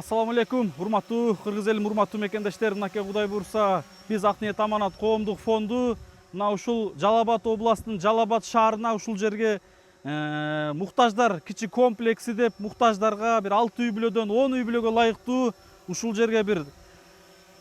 Ассаламу алейкум, урматтуу кыргыз элим, урматтуу мекендештер. Мынакей Кудай буйрса, биз Ак ниет аманат коомдук фонду мына ушул Жалал Абад областынын Жалал Абад шаарына ушул жерге муктаждар кичи комплекси деп муктаждарга бир 6 үй бүлөдөн 10 үй бүлөгө ылайыктуу ушул жерге бир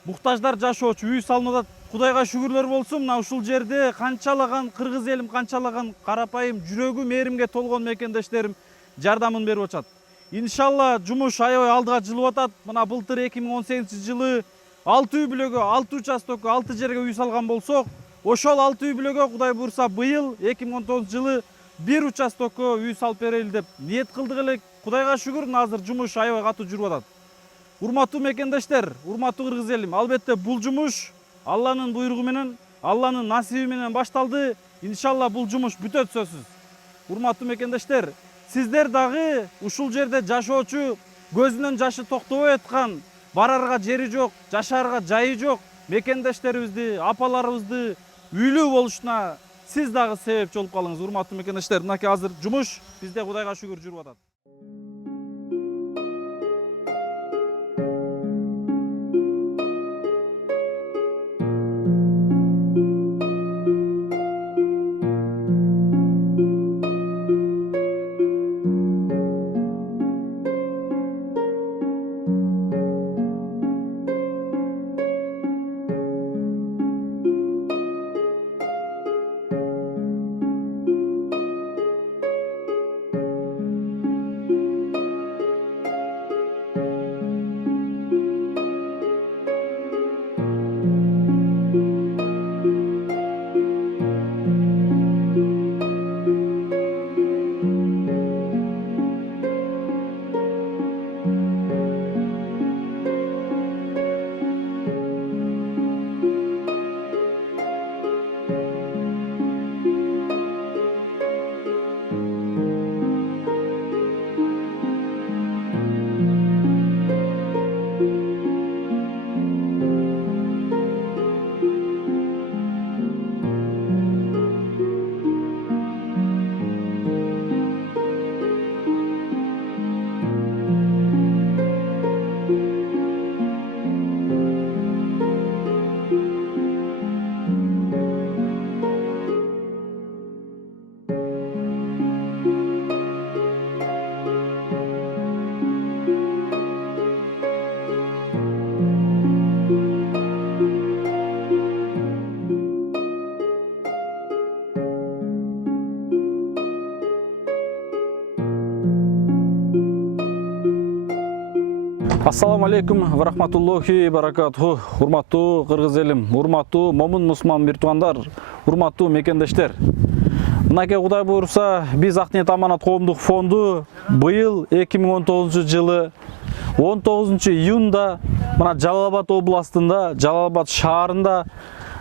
муктаждар жашоочу үй салынып атат. Кудайга шүгүрлөр болсун. Мына ушул жерде канчалаган кыргыз элим, канчалаган карапайым жүрөгү мээримге толгон мекендештерим жардамын берип атышат. Иншалла жумуш аябай алдыга жылып атат. Мына былтыр 2018-жылы 6 үй бүлөгө, 6 участокко, 6 жерге үй салган болсок, ошол 6 үй бүлөгө Кудай буйрса быйыл 2019-жылы 1 участокко үй салып берели деп ниет кылдык элек. Кудайга шүгүр, азыр жумуш аябай катуу жүрүп атат. Урматтуу мекендештер, урматтуу кыргыз элим, албетте бул жумуш Алланын буйругу менен, Алланын насиби менен башталды. Иншалла бул жумуш бүтөт сөзсүз. Урматтуу мекендештер, сиздер дагы ушул жерде жашоочу, көзүнөн жашы токтобой аткан, барарга жери жок, жашаарга жайы жок мекендештерибизди, апаларыбызды үйлүү болушуна сиз дагы себепчи болуп калыңыз. Урматтуу мекендештер, мынакей азыр жумуш бизде Кудайга шүгүр жүрүп атат. Ассаламу алейкум ва рахматуллахи баракатуху. Урматтуу кыргыз элим, урматтуу момун мусулман бир туугандар, урматтуу мекендештер. Мынакей Кудай буйрса, биз Ак ниет аманат коомдук фонду быйыл 2019-жылы 19-июнда мына Жалал Абад областында, Жалал Абад шаарында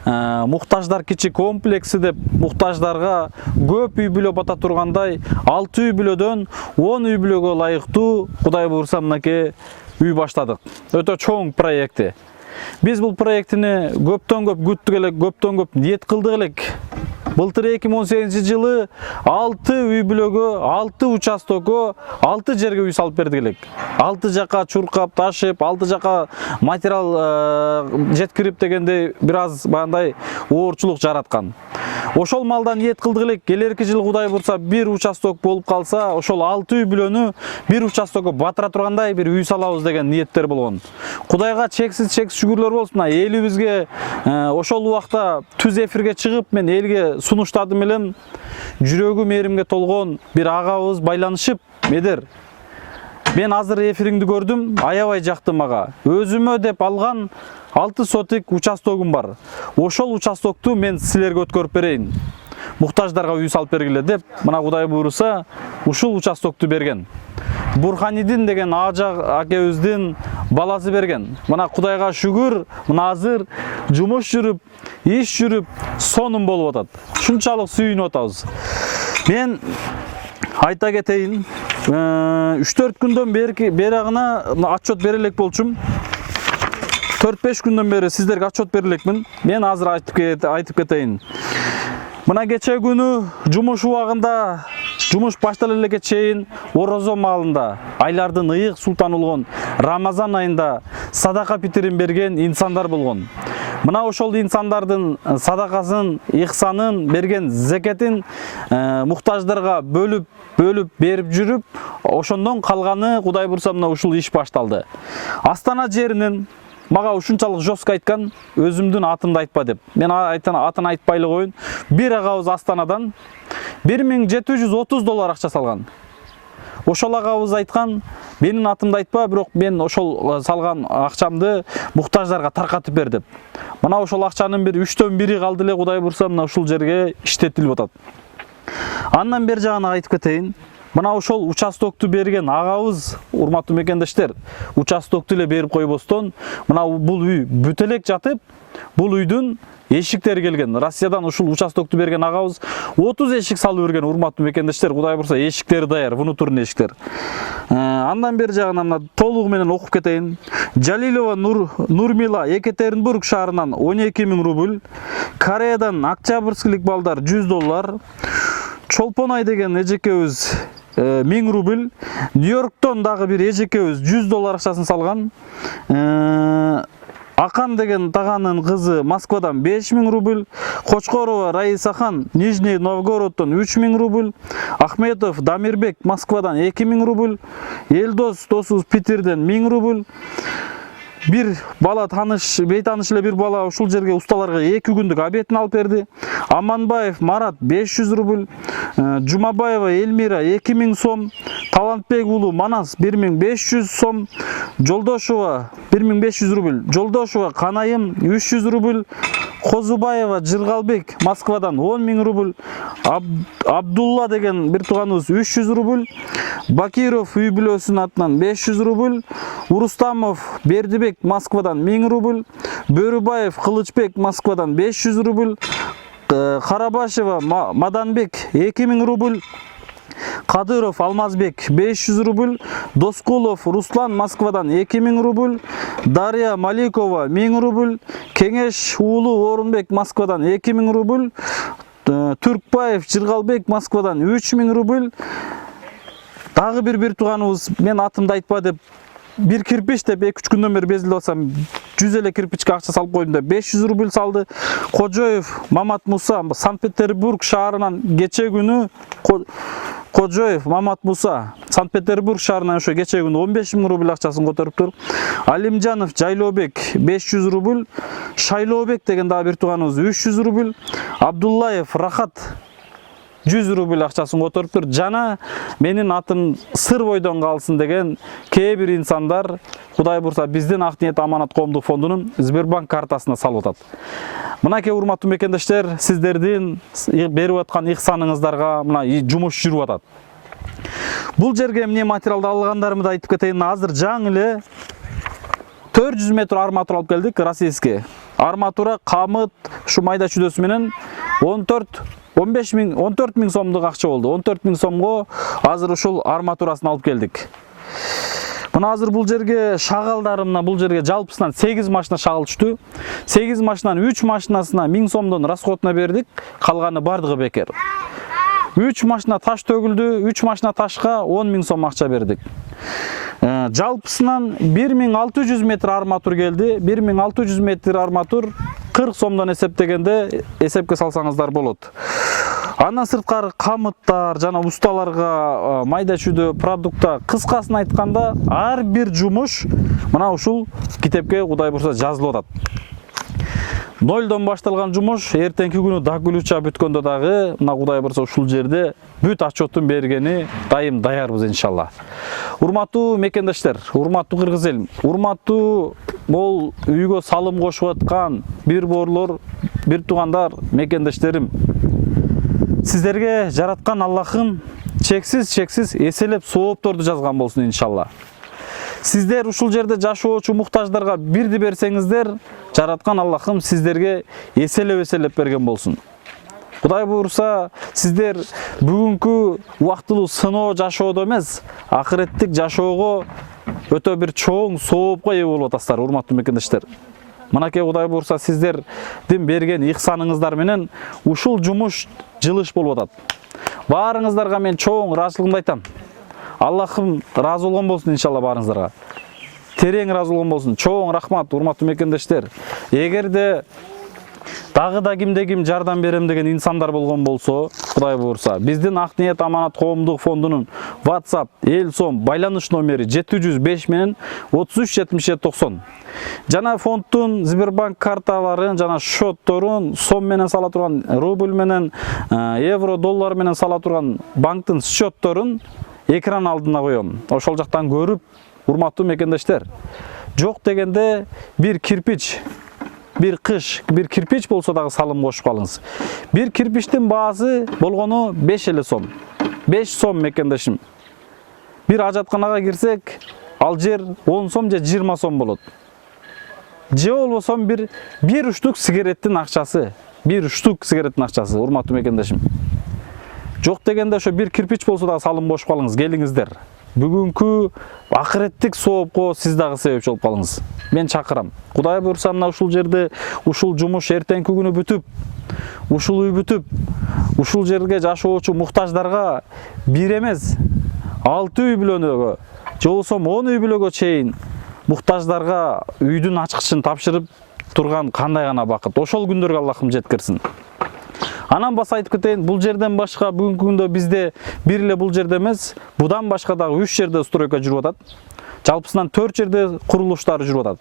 муктаждар кичи комплекси деп муктаждарга көп үй бүлө бата тургандай 6 үй бүлөдөн 10 үй бүлөгө ылайыктуу Кудай буйрса мынакей үй баштадык. Өтө чоң проекти. Биз бул проектини көптөн көп күттүк элек, көптөн көп ниет кылдык элек. Былтыр 2018-жылы 6 үй бүлөгө, 6 участокко, 6 жерге үй салып бердик элек. 6 жака чуркап, ташып, 6 жака материал жеткирип дегенде бир аз бандай оорчулук жараткан. Ошол малда ниет кылдык элек, келерки жылы Кудай буйрса 1 участок болуп калса, ошол 6 үй бүлөнү 1 участокко батыра тургандай бир үй салабыз деген ниеттер болгон. Кудайга чексиз шүгүрлөр болсун. Элибизге ошол убакта түз эфирге чыгып, мен элге сунуштадым элем. Жүрөгү мээримге толгон бир агабыз байланышып, "Медер, мен азыр эфириңди көрдүм, аябай жакты мага. Өзүмө деп алган 6 сотик участогум бар. Ошол участокту мен силерге өткөрүп берейин. Муктаждарга үй салып бергиле" деп, мына Кудай буйрса, ушул участокту берген. Бурханидин деген Ажа акебиздин баласы берген. Мына Кудайга шүгүр, мына азыр жумуш жүрүп, иш жүрүп, сонун болуп атат. Шунчалык сүйүнүп атабыз. Мен айта кетейин, 3-4 күндөн берагына отчет бере элек болчумун. 4-5 күндөн бери сиздерге отчет бере элекмин. Мен азыр айтып кетейин. Мына кече күнү жумуш убагында жумуш баштала элекке чейин орозо маалында, айлардын ыйык султаны болгон Рамазан айында садака питирин берген инсандар болгон. Мына ошол инсандардын садакасын, ихсанын берген зекетин муктаждарга бөлүп берип жүрүп, ошондон калганы Кудай бурса мына ушул иш башталды. Астана жеринин мага ушунчалык жостко айткан, өзүмдүн атымды айтпа деп. Мен атын айтпайлы коюн. Бир агабыз Астанадан $1730 акча салган. Ошол агабыз айткан, менин атымды айтпа, бирок мен ошол салган акчамды муктаждарга таркатып бер деп. Мына ошол акчанын бир 3/4 калды эле, Кудай бурса мына ушул жерге иштетилип атат. Андан бер жагына айтып кетейин. Мына ошол участокту берген агабыз, урматтуу мекендештер, участокту эле берип койбостон, мына бул үй бүт элек жатып, бул үйдүн эшиктери келген. Россиядан ушул участокту берген агабыз 30 эшик салып берген, урматтуу мекендештер. Кудай бурса эшиктери даяр, внутренний эшиктер. Андан бер жагына мына толугу менен окуп кетейин. Жалилова Нурмила Екатеринбург шаарынан 12.000 рубль, Кореядан Октябрьскилик балдар $100, Чолпонай деген эжекебиз 1000 рубль, Нью-Йорктон дагы бир эжекебиз $100 акчасын салган. Акан деген таганын кызы Москвадан 5000 рубль, Кочкорова Раисахан Нижний Новгородтон 3000 рубль, Ахметов Дамирбек Москвадан 2000 рубль, Элдос досубуз Питерден 1000 рубль. Бир бала таныш, бейтаныш эле бир бала ушул жерге усталарга 2 күндүк обедин алып берди. Аманбаев Марат 500 рубль, Жумабаева Элмира 2000 сом, Талантбек уулу Манас 1500 сом, Жолдошова 1500 рубль, Жолдошова Канайым 300 рубль, Козубаева Жыргалбек Москвадан 10.000 рубль, Абдулла деген бир тууганыбыз 300 рубль, Бакиров үй бүлөсүнүн атынан 500 рубль, Урустамов Бердибек Москвадан 1000 рубль, Бөрүбаев Кылычбек Москвадан 500 рубль, Карабашева Маданбек 2000 рубль, Кадыров Алмазбек 500 рубль, Доскулов Руслан Москвадан 2000 рубль, Дарья Маликова 1000 рубль, Кеңеш уулу Орунбек Москвадан 2000 рубль, Түркбаев Жыргалбек Москвадан 3000 рубль. Дагы бир тууганыбыз, мен атымды айтпа деп, бир кирпич деп 2-3 күндөн бери безилип атсам, 100 эле кирпичке акча салып койдум деп 500 рубль салды. Кожоев Мамат Муса Санкт-Петербург шаарынан кече күнү Кожоев Мамат Муса Санкт-Петербург шаарынан ошо кече күнү 15.000 рубль акчасын которуптур. Алимжанов Жайлообек 500 рубль, Шайлообек деген дагы бир тууганыбыз 300 рубль, Абдуллаев Рахат 100 рубль акчасын которуптур. Жана менин атым сыр бойдон калсын деген кээ бир инсандар Кудай бурса биздин Ак ниет аманат коомдук фондунун Сбербанк картасына салып атат. Мынакей урматтуу мекендештер, сиздердин берип аткан ихсаныңыздарга мына жумуш жүрүп атат. Бул жерге эмне материалды алгандарымды айтып кетейин. Азыр жаңы эле 400 метр арматура алып келдик, российский. Арматура, камыт, ушу майда чүдөсү менен 14.000 сомдук акча болду. 14.000 сомго азыр ушул арматурасын алып келдик. Мына азыр бул жерге шагалдарымна, бул жерге жалпысынан 8 машина шагал түштү. 8 машинанын 3 машинасына 1000 сомдон расходуна бердик, калганы бардыгы бекер. 3 машина таш төгүлдү, 3 машина ташка 10.000 сом акча бердик. Жалпысынан 1600 метр арматур келди. 1600 метр арматур 40 сомдон эсептегенде эсепке салсаңыздар болот. Андан сырткары камыттар жана усталарга майда чүйдө продукта, кыскасын айтканда ар бир жумуш мына ушул китепке Кудай бурса жазылып атат. Нолдон башталган жумуш эртеңки күнү дагулуча бүткөндө дагы мына Кудай бурса ушул жерде бүт отчеттун бергени дайым даярбыз иншалла. Урматтуу мекендештер, урматтуу кыргыз элим, урматтуу бул үйгө салым кошуп аткан бир борлор, бир туугандар, мекендештерим. Сиздерге жараткан Аллахым чексиз эселеп соопторду жазган болсун иншалла. Сиздер ушул жерде жашоочу муктаждарга бирди берсеңиздер, жараткан Аллахым сиздерге эселеп берген болсун. Кудай буйрса, сиздер бүгүнкү убактылуу сыноо жашоодо эмес, акыреттик жашоого өтө бир чоң соопко ээ болуп атасыздар, урматтуу мекендештер. Мынакей Кудай буйрса, сиздердин берген ихсаныңыздар менен ушул жумуш жылыш болуп атат. Баарыңыздарга мен чоң ыраазычылыгымды айтам. Аллахым разы болгон болсун иншалла баарыңыздарга. Терең разы болгон болсун. Чоң рахмат, урматтуу мекендештер. Эгерде дагы да кимде ким жардам берем деген инсандар болгон болсо, Кудай буйрса, биздин Ак Ниет Аманат коомдук фондунун WhatsApp эл сом байланыш номери 705 менен 337790. Жана фонддун Сбербанк карталарын, жана шотторун сом менен сала турган, рубль менен, евро, доллар менен сала турган банктын счетторун экран алдына коем. Ошол жактан көрүп, урматтуу мекендештер, жок дегенде бир кирпич, бир кыш, бир кирпич болсо дагы салым кошуп калыңыз. Бир кирпичтин баасы болгону 5 эле сом. 5 сом мекендешим. Бир ажатканага кирсек, ал жер 10 сом же 20 сом болот. Же болбосо бир уштук сигареттин акчасы, бир уштук сигареттин акчасы, урматтуу мекендешим. Жок дегенде ошо бир кирпич болсо дагы салым кошуп калыңыз, келиңиздер. Бүгүнкү акыреттик соопко сиз дагы себепчи болуп калыңыз. Мен чакырам. Кудай буйрса, мына ушул жерде ушул жумуш эртеңки күнү бүтүп, ушул үй бүтүп, ушул жерге жашоочу муктаждарга бир эмес, 6 үй бүлөнөгө, же болбосо 10 үй бүлөгө чейин муктаждарга үйдүн ачкычын тапшырып турган кандай гана бакыт. Ошол күндөргө Аллахым жеткирсин. Анан баса айтып кетейин, бул жерден башка бүгүнкү күндө бизде бир эле бул жерде эмес, будан башка дагы 3 жерде стройка жүрүп атат. Жалпысынан 4 жерде курулуштар жүрүп атат.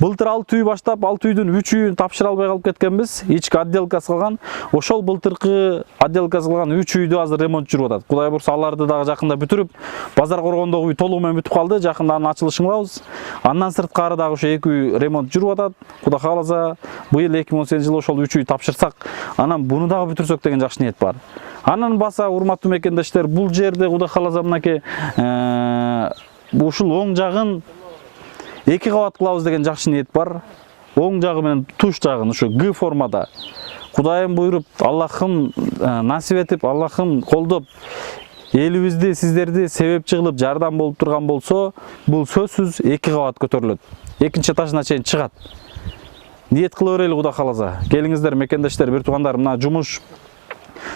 Былтыр 6 үй баштап, 6 үйдүн 3 үйүн тапшыра албай калып кеткенбиз. Ички отделкасы калган. Ошол былтыркы отделкасы калган 3 үйдө азыр ремонт жүрүп атат. Кудай буйрса, аларды дагы жакында бүтүрүп, Базар Коргондогу үй толугу менен бүтүп калды. Жакында анын ачылышын кылабыз. Андан сырткары дагы ошо 2 үй ремонт жүрүп атат. Кудай кааласа, быйыл 2018-жылы ошол 3 үй тапшырсак, анан буну дагы бүтүрсөк деген жакшы ниет бар. Анан баса, урматтуу мекендештер, бул жерде Кудай кааласа мынакей ушул оң жагын 2 кабат кылабыз деген жакшы ниет бар. Оң жагы менен туш жагын ушу Г формада. Кудайым буйруп, Аллахым насип этип, Аллахым колдоп, элибизди, сиздерди себепчи кылып жардам болуп турган болсо, бул сөзсүз 2 кабат көтөрүлөт. Экинчи этажына чейин чыгат. Ниет кыла берели Кудай кааласа. Келиңиздер мекендештер, бир туугандар, мына жумуш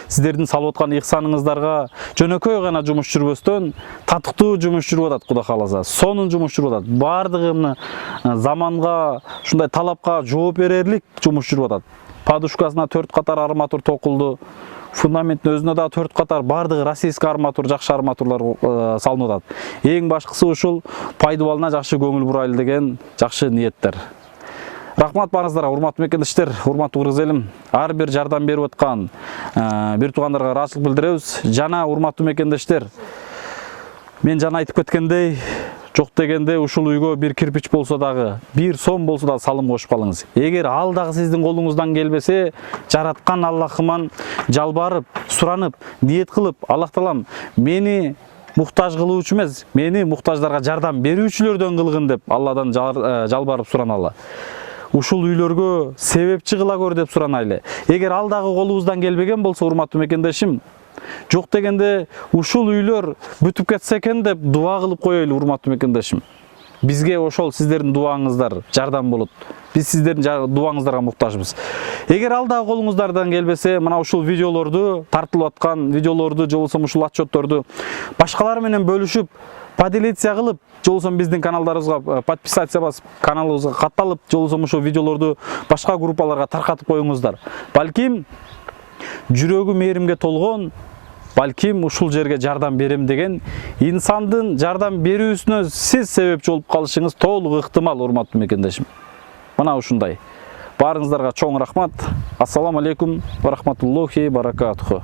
сиздердин салып аткан ихсаныңыздарга жөнөкөй гана жумуш жүрбөстөн татыктуу жумуш жүрүп атат Кудай кааласа. Сонун жумуш жүрүп атат. Бардыгы заманга, ушундай талапка жооп берерлик жумуш жүрүп атат. Подушкасына 4 катар арматур токулду. Фундаменттин өзүнө да 4 катар, бардыгы российский арматур, жакшы арматурлар салынып атат. Эң башкысы ушул пайдубалына жакшы көңүл бурайлы деген жакшы ниеттер. Рахмат барыңыздарга, урматтуу мекендештер, урматтуу кыргыз элим. Ар бир жардам берип аткан бир туугандарга ыраазычылык билдиребиз. Жана урматтуу мекендештер, мен жана айтып кеткендей, жок дегенде ушул үйгө бир кирпич болсо дагы, 1 сом болсо дагы салым кошуп калыңыз. Эгер ал дагы сиздин колуңуздан келбесе, жараткан Аллахыман жалбарып, суранып, ниет кылып, Аллах Таалам мени муктаж кылуучу эмес, мени муктаждарга жардам берүүчүлөрдөн кылгын деп Алладан жалбарып сураналы. Ушул үйлөргө себепчи кыла көр деп суранайлы. Эгер ал дагы колубуздан келбеген болсо, урматтуу мекендешим, жок дегенде ушул үйлөр бүтүп кетсе экен деп дуа кылып коелу, урматтуу мекендешим. Бизге ошол сиздердин дуаңыздар жардам болот. Биз сиздердин дуаңыздарга муктажбыз. Эгер ал дагы колуңуздардан келбесе, мына ушул видеолорду, тартылып аткан видеолорду, же болбосо ушул отчетторду башкалар менен бөлүшүп, поделиция кылып, же болбосо биздин каналдарыбызга подписация басып, каналыбызга катталып, же болбосо ушул видеолорду башка группаларга таркатып коюңуздар. Балким жүрөгү мээримге толгон, балким ушул жерге жардам берем деген инсандын жардам берүүсүнө сиз себепчи болуп калышыңыз толук ыктымал, урматтуу мекендешим. Мына ушундай. Барыңыздарга чоң рахмат. Ассаламу алейкум ва рахматуллахи баракатуху.